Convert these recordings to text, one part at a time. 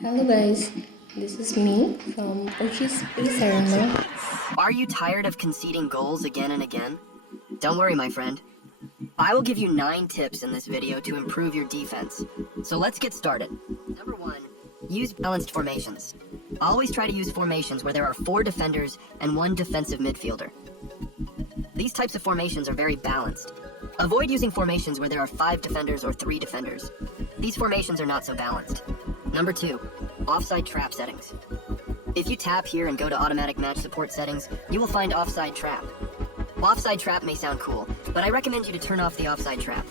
Hello guys, this is me from Oyshe's Space Arena. Are you tired of conceding goals again and again? Don't worry, my friend. I will give you 9 tips in this video to improve your defense. So let's get started. Number 1, use balanced formations. Always try to use formations where there are 4 defenders and 1 defensive midfielder. These types of formations are very balanced. Avoid using formations where there are 5 defenders or 3 defenders. These formations are not so balanced. Number 2, offside trap settings. If you tap here and go to automatic match support settings, you will find offside trap. Offside trap may sound cool, but I recommend you to turn off the offside trap.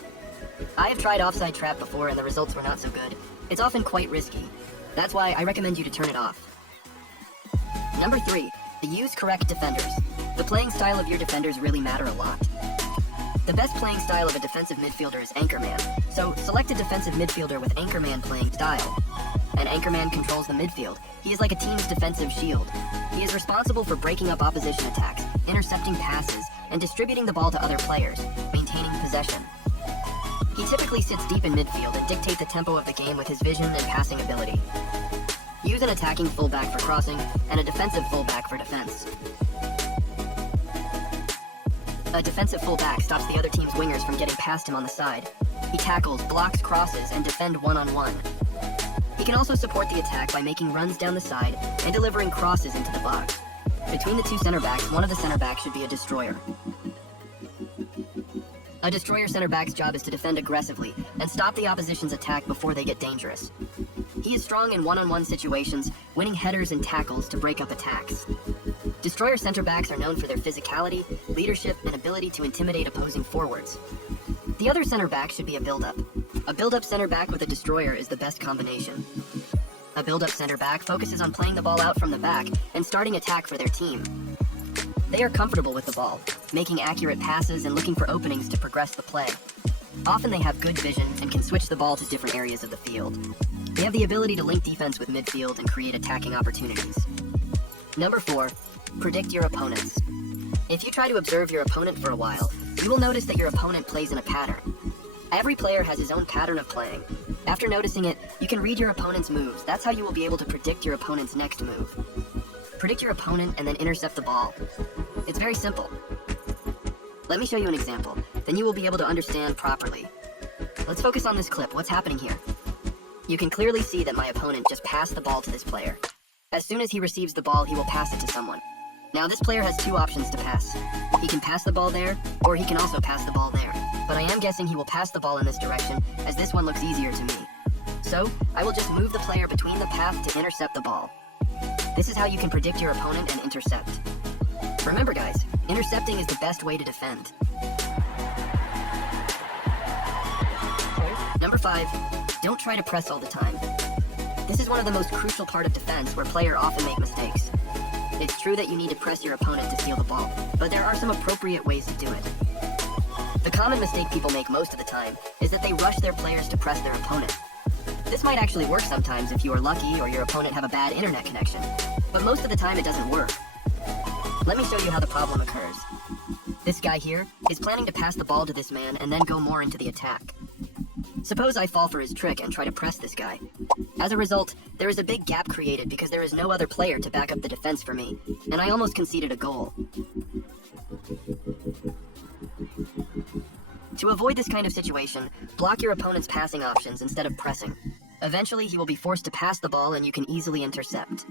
I have tried offside trap before and the results were not so good. It's often quite risky. That's why I recommend you to turn it off. Number 3, use correct defenders. The playing style of your defenders really matter a lot. The best playing style of a defensive midfielder is anchorman, so select a defensive midfielder with anchorman playing style. An anchorman controls the midfield. He is like a team's defensive shield. He is responsible for breaking up opposition attacks, intercepting passes, and distributing the ball to other players, maintaining possession. He typically sits deep in midfield and dictates the tempo of the game with his vision and passing ability. Use an attacking fullback for crossing and a defensive fullback for defense. A defensive fullback stops the other team's wingers from getting past him on the side. He tackles, blocks crosses, and defends one-on-one. He can also support the attack by making runs down the side and delivering crosses into the box. Between the 2 center backs, one of the center backs should be a destroyer. A destroyer center back's job is to defend aggressively and stop the opposition's attack before they get dangerous. He is strong in one-on-one situations, winning headers and tackles to break up attacks. Destroyer center backs are known for their physicality, leadership, and ability to intimidate opposing forwards. The other center back should be a build-up. A build-up center back with a destroyer is the best combination. A build-up center back focuses on playing the ball out from the back and starting attack for their team. They are comfortable with the ball, making accurate passes and looking for openings to progress the play. Often they have good vision and can switch the ball to different areas of the field. They have the ability to link defense with midfield and create attacking opportunities. Number 4, predict your opponents. If you try to observe your opponent for a while, you will notice that your opponent plays in a pattern. Every player has his own pattern of playing. After noticing it, you can read your opponent's moves. That's how you will be able to predict your opponent's next move. Predict your opponent and then intercept the ball. It's very simple. Let me show you an example, then you will be able to understand properly. Let's focus on this clip. What's happening here? You can clearly see that my opponent just passed the ball to this player. As soon as he receives the ball, he will pass it to someone. Now this player has 2 options to pass. He can pass the ball there, or he can also pass the ball there. But I am guessing he will pass the ball in this direction, as this one looks easier to me. So, I will just move the player between the path to intercept the ball. This is how you can predict your opponent and intercept. Remember guys, intercepting is the best way to defend. Number 5, don't try to press all the time. This is one of the most crucial part of defense where players often make mistakes. It's true that you need to press your opponent to steal the ball, but there are some appropriate ways to do it. The common mistake people make most of the time is that they rush their players to press their opponent. This might actually work sometimes if you are lucky or your opponent have a bad internet connection, but most of the time it doesn't work. Let me show you how the problem occurs. This guy here is planning to pass the ball to this man and then go more into the attack. Suppose I fall for his trick and try to press this guy. As a result, there is a big gap created because there is no other player to back up the defense for me, and I almost conceded a goal. To avoid this kind of situation, block your opponent's passing options instead of pressing. Eventually, he will be forced to pass the ball and you can easily intercept.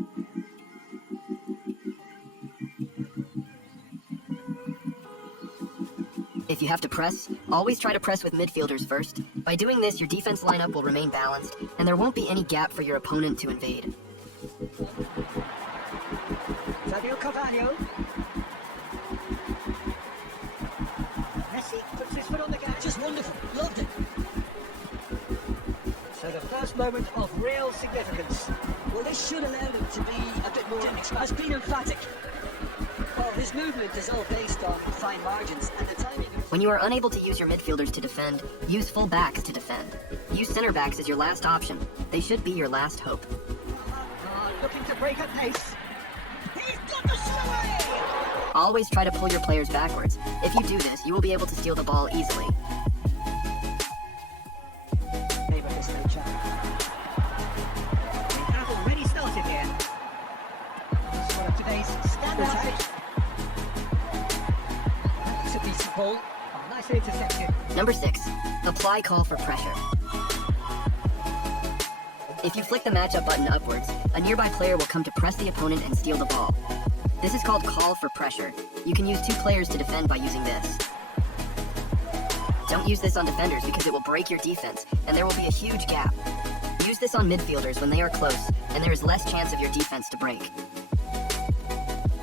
If you have to press, always try to press with midfielders first. By doing this, your defense lineup will remain balanced, and there won't be any gap for your opponent to invade. Fabio Carvalho. Messi puts his foot on the gas. Just wonderful. Loved it. So the first moment of real significance. Well, this should allow them to be a bit more... Has been emphatic. Well, his movement is all based on fine margins and the timing. When you are unable to use your midfielders to defend, use full backs to defend. Use center backs as your last option. They should be your last hope. Looking to break at pace. He's got the swing! Always try to pull your players backwards. If you do this, you will be able to steal the ball easily. ball. Oh, nicely intercepted. Number 6. Apply call for pressure. If you flick the matchup button upwards, a nearby player will come to press the opponent and steal the ball. This is called call for pressure. You can use 2 players to defend by using this. Don't use this on defenders because it will break your defense, and there will be a huge gap. Use this on midfielders when they are close, and there is less chance of your defense to break.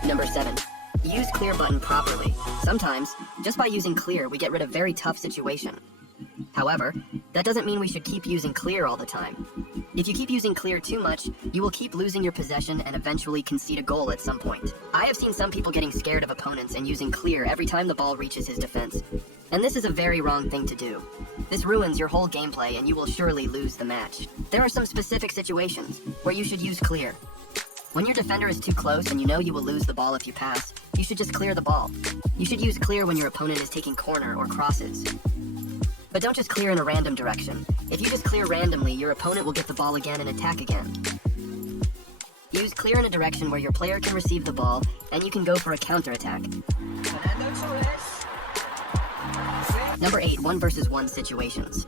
Number 7. Use clear button properly. Sometimes, just by using clear, we get rid of very tough situation. However, that doesn't mean we should keep using clear all the time. If you keep using clear too much, you will keep losing your possession and eventually concede a goal at some point. I have seen some people getting scared of opponents and using clear every time the ball reaches his defense. And this is a very wrong thing to do. This ruins your whole gameplay and you will surely lose the match. There are some specific situations where you should use clear. When your defender is too close and you know you will lose the ball if you pass, you should just clear the ball. You should use clear when your opponent is taking corner or crosses. But don't just clear in a random direction. If you just clear randomly, your opponent will get the ball again and attack again. Use clear in a direction where your player can receive the ball, and you can go for a counterattack. Number 8, 1 versus 1 situations.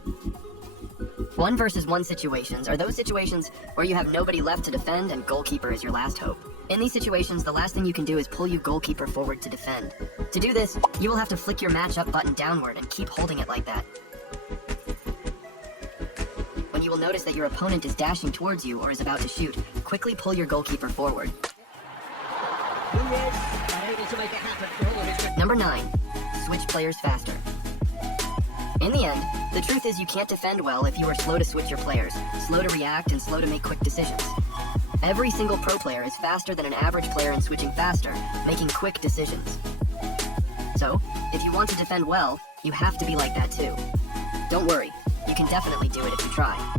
1 versus 1 situations are those situations where you have nobody left to defend and goalkeeper is your last hope. In these situations, the last thing you can do is pull your goalkeeper forward to defend. To do this, you will have to flick your matchup button downward and keep holding it like that. When you will notice that your opponent is dashing towards you or is about to shoot, quickly pull your goalkeeper forward. Number 9. Switch players faster. In the end, the truth is you can't defend well if you are slow to switch your players, slow to react, and slow to make quick decisions. Every single pro player is faster than an average player in switching faster, making quick decisions. So, if you want to defend well, you have to be like that too. Don't worry, you can definitely do it if you try.